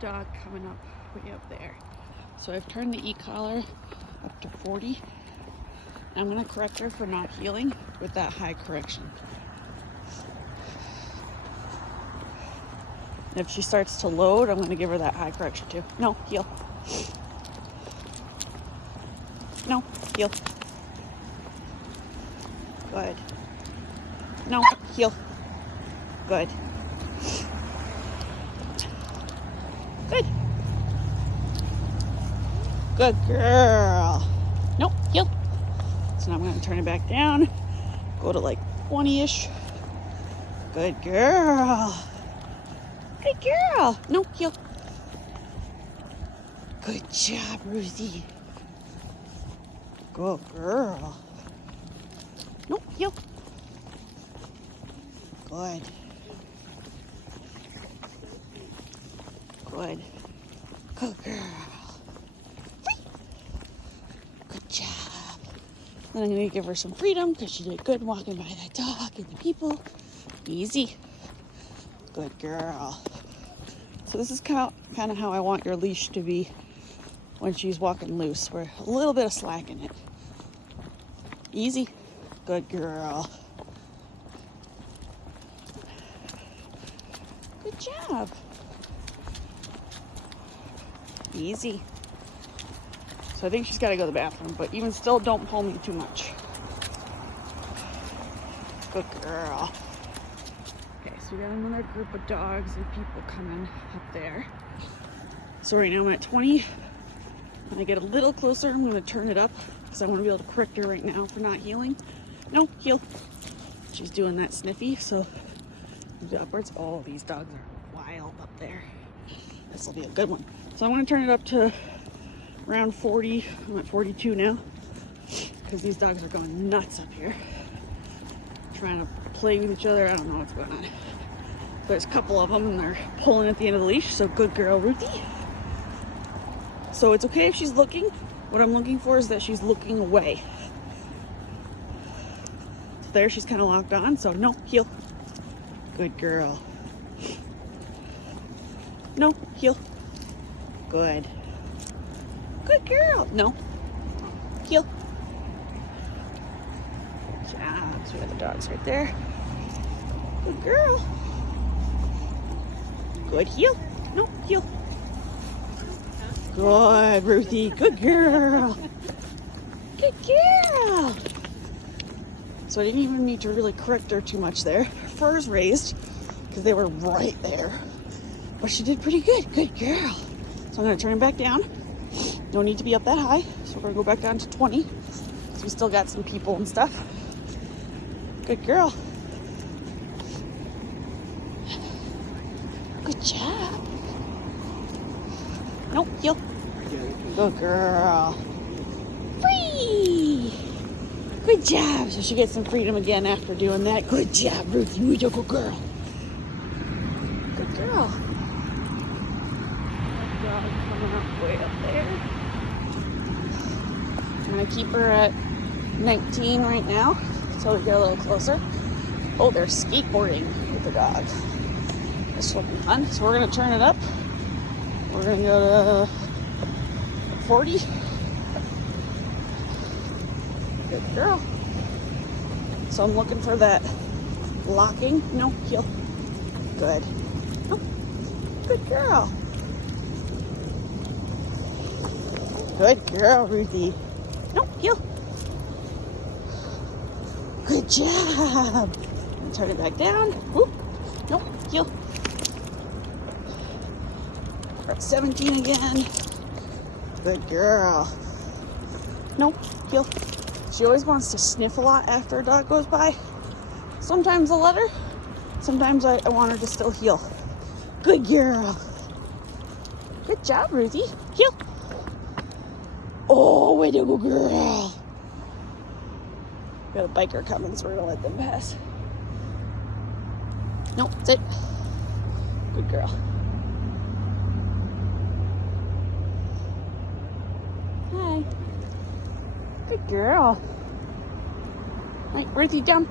dog coming up way up there. So I've turned the e-collar up to 40. I'm going to correct her for not healing with that high correction. If she starts to load, I'm going to give her that high correction too. No, heel. No, heel. Good. No, heel. Good. Good. Good girl. Nope, heel. So now I'm going to turn it back down. Go to like 20-ish. Good girl. Good girl. No, heel. Good job, Ruthie. Good girl. No, heel. Good. Good. Good girl. Good job. Then I'm going to give her some freedom because she did good walking by that dog and the people. Easy. Good girl. So this is kind of how I want your leash to be when she's walking loose. We're a little bit of slack in it. Easy. Good girl. Good job. Easy. So I think she's got to go to the bathroom, but even still, don't pull me too much. Good girl. Okay, so we got another group of dogs and people coming up there. So right now I'm at 20. When I get a little closer, I'm going to turn it up because I want to be able to correct her right now for not healing. No, heel. She's doing that sniffy, so move it upwards. Oh, these dogs are wild up there. This will be a good one. So I'm going to turn it up to around 40. I'm at 42 now because these dogs are going nuts up here. Trying to play with each other. I don't know what's going on. There's a couple of them and they're pulling at the end of the leash. So good girl, Ruthie. So it's okay if she's looking. What I'm looking for is that she's looking away. So there, she's kind of locked on. So no, heel. Good girl. No, heel. Good. Good girl. No. Heel. Good job. So we have the dogs right there. Good girl. Good heel. No, heel. Good, Ruthie. Good girl. Good girl. So I didn't even need to really correct her too much there. Her fur's raised because they were right there. But she did pretty good. Good girl. So I'm going to turn it back down. No need to be up that high. So we're going to go back down to 20. So we still got some people and stuff. Good girl. Good job. Nope, heel. Good girl. Free. Good job. So she gets some freedom again after doing that. Good job, Ruthie. You're a good girl. Good girl. Dog coming up way up there. I'm going to keep her at 19 right now until we get a little closer. Oh, they're skateboarding with the dog. This will be fun. So we're going to turn it up. We're going to go to 40. Good girl. So I'm looking for that locking. No, heel. Good. Oh, good girl. Good girl, Ruthie. No, heel. Good job. Turn it back down. Whoop. Nope, heel. We're at 17 again. Good girl. Nope, heel. She always wants to sniff a lot after a dog goes by. Sometimes I'll let her. Sometimes I want her to still heel. Good girl. Good job, Ruthie. Heel. Oh, way to go, girl. Got a biker coming, so we're gonna let them pass. Nope, that's it. Good girl. Hi. Good girl. Right, Ruthie, down.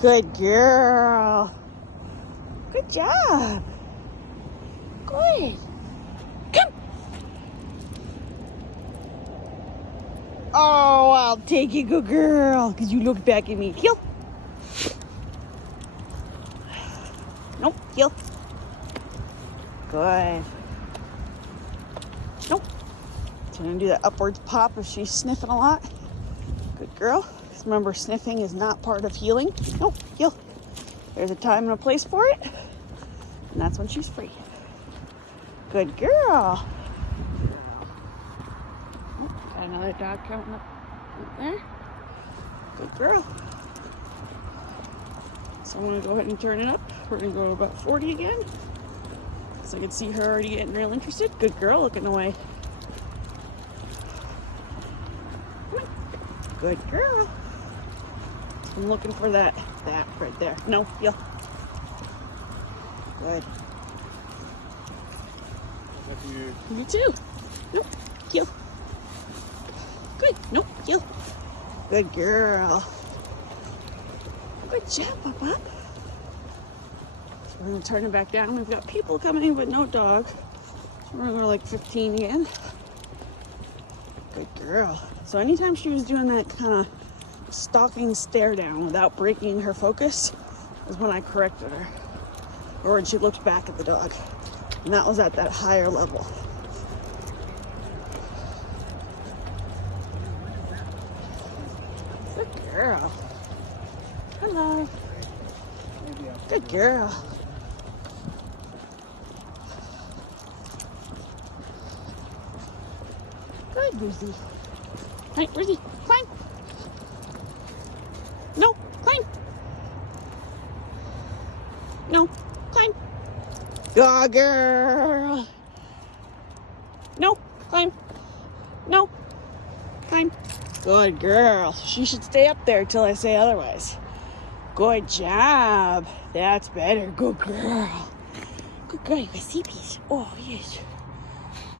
Good girl. Good job. Oh, I'll take you, good girl, because you look back at me. Heel. Nope, heel. Good. Nope. So I'm going to do that upwards pop if she's sniffing a lot. Good girl. Just remember, sniffing is not part of healing. Nope, heel. There's a time and a place for it. And that's when she's free. Good girl. Got another dog counting up there. Good girl. So I'm going to go ahead and turn it up. We're going to go to about 40 again. So I can see her already getting real interested. Good girl, looking away. Good girl. I'm looking for that right there. No, yeah. Good. You too. Nope. Heel. Good. Nope. Heel. Good girl. Good job, Papa. So we're going to turn it back down. We've got people coming, but no dog. So we're going to go like 15 again. Good girl. So anytime she was doing that kind of stalking stare down without breaking her focus is when I corrected her. Or when she looked back at the dog. And that was at that higher level. Good girl. Hello. Good girl. Good, Ruthie. Hey, Ruthie, climb. No, climb. No, climb. Good girl. No, climb. No, climb. Good girl. She should stay up there till I say otherwise. Good job. That's better. Good girl. Good girl. You got CPs. Oh, yes.